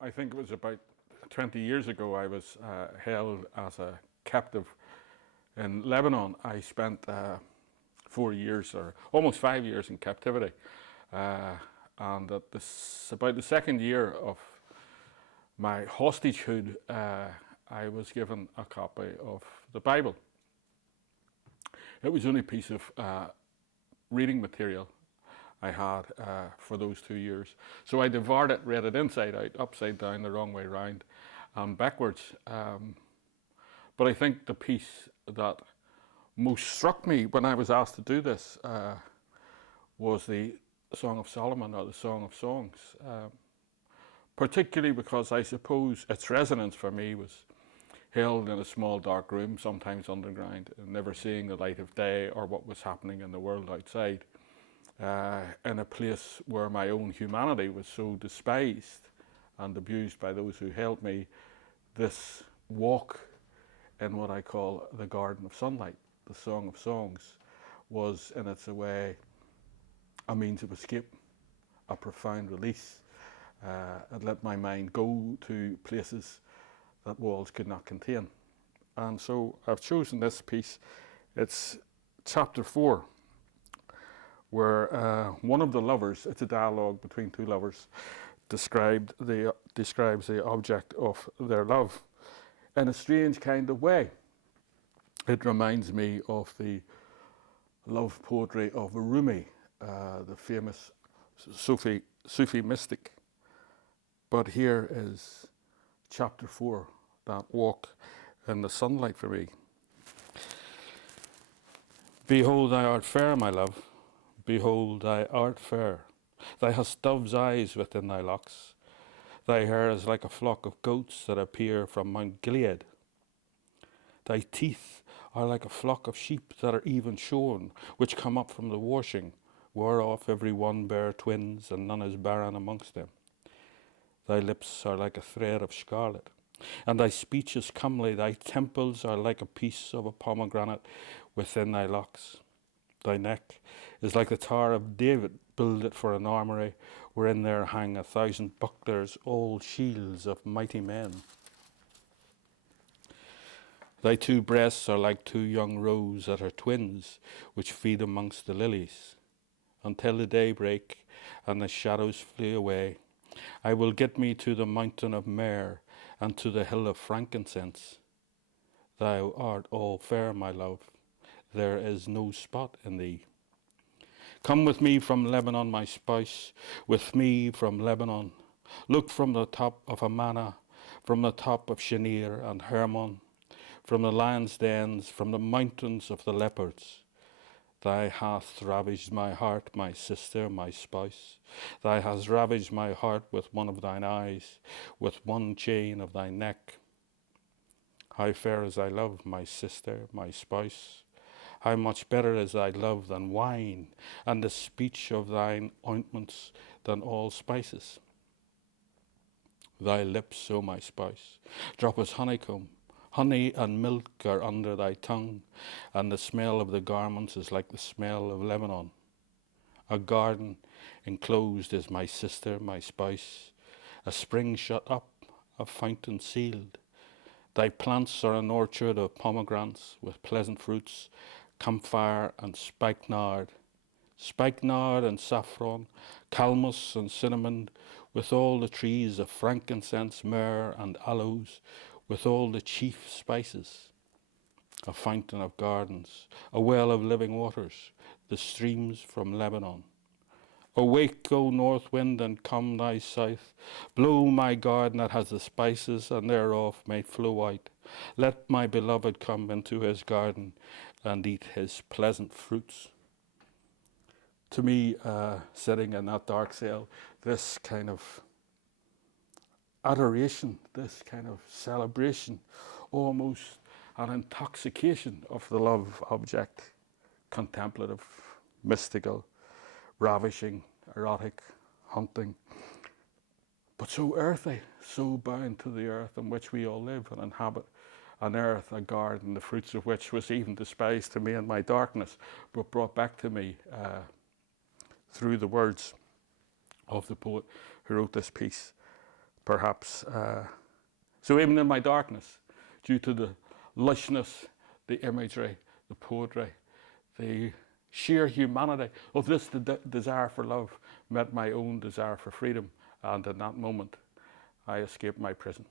I think it was about 20 years ago I was held as a captive in Lebanon. I spent 4 years or almost 5 years in captivity. And at about the second year of my hostagehood, I was given a copy of the Bible. It was the only piece of reading material I had for those 2 years. So I devoured it, read it inside out, upside down, the wrong way round, and backwards. But I think the piece that most struck me when I was asked to do this was the Song of Solomon, or the Song of Songs. Particularly because I suppose its resonance for me was held in a small dark room, sometimes underground, and never seeing the light of day or what was happening in the world outside. In a place where my own humanity was so despised and abused by those who held me, this walk in what I call the Garden of Sunlight, the Song of Songs, was in its way a means of escape, a profound release. It let my mind go to places that walls could not contain. And so I've chosen this piece. It's chapter 4. Where one of the lovers, it's a dialogue between two lovers, describes the object of their love in a strange kind of way. It reminds me of the love poetry of Rumi, the famous Sufi mystic. But here is chapter 4, that walk in the sunlight for me. Behold, thou art fair, my love. Behold, thou art fair. Thou hast dove's eyes within thy locks. Thy hair is like a flock of goats that appear from Mount Gilead. Thy teeth are like a flock of sheep that are even shorn, which come up from the washing, whereof every one bear twins, and none is barren amongst them. Thy lips are like a thread of scarlet, and thy speech is comely. Thy temples are like a piece of a pomegranate within thy locks. Thy neck is like the Tower of David, builded for an armoury, wherein there hang 1,000 bucklers, all shields of mighty men. Thy two breasts are like two young roes that are twins, which feed amongst the lilies. Until the day break, and the shadows flee away, I will get me to the mountain of myrrh, and to the hill of frankincense. Thou art all fair, my love. There is no spot in thee. Come with me from Lebanon, my spouse, with me from Lebanon. Look from the top of Amana, from the top of Shinir and Hermon, from the lions' dens, from the mountains of the leopards. Thou hast ravaged my heart, my sister, my spouse. Thou hast ravaged my heart with one of thine eyes, with one chain of thy neck. How fair is thy love, my sister, my spouse. How much better is thy love than wine, and the speech of thine ointments than all spices. Thy lips, O my spouse, drop as honeycomb. Honey and milk are under thy tongue, and the smell of the garments is like the smell of Lebanon. A garden enclosed is my sister, my spouse, a spring shut up, a fountain sealed. Thy plants are an orchard of pomegranates with pleasant fruits, camphire and spikenard and saffron, calmus and cinnamon, with all the trees of frankincense, myrrh and aloes, with all the chief spices. A fountain of gardens, a well of living waters, the streams from Lebanon. Awake, O north wind, and come thy south. Blow my garden that has the spices, and thereof may flow out. Let my beloved come into his garden and eat his pleasant fruits. To me, sitting in that dark cell, this kind of adoration, this kind of celebration, almost an intoxication of the love object, contemplative, mystical, ravishing, erotic, haunting, but so earthy, so bound to the earth in which we all live and inhabit, an earth, a garden, the fruits of which was even despised to me in my darkness, but brought back to me through the words of the poet who wrote this piece. perhaps. So even in my darkness, due to the lushness, the imagery, the poetry, the sheer humanity of this desire for love met my own desire for freedom. And in that moment, I escaped my prison.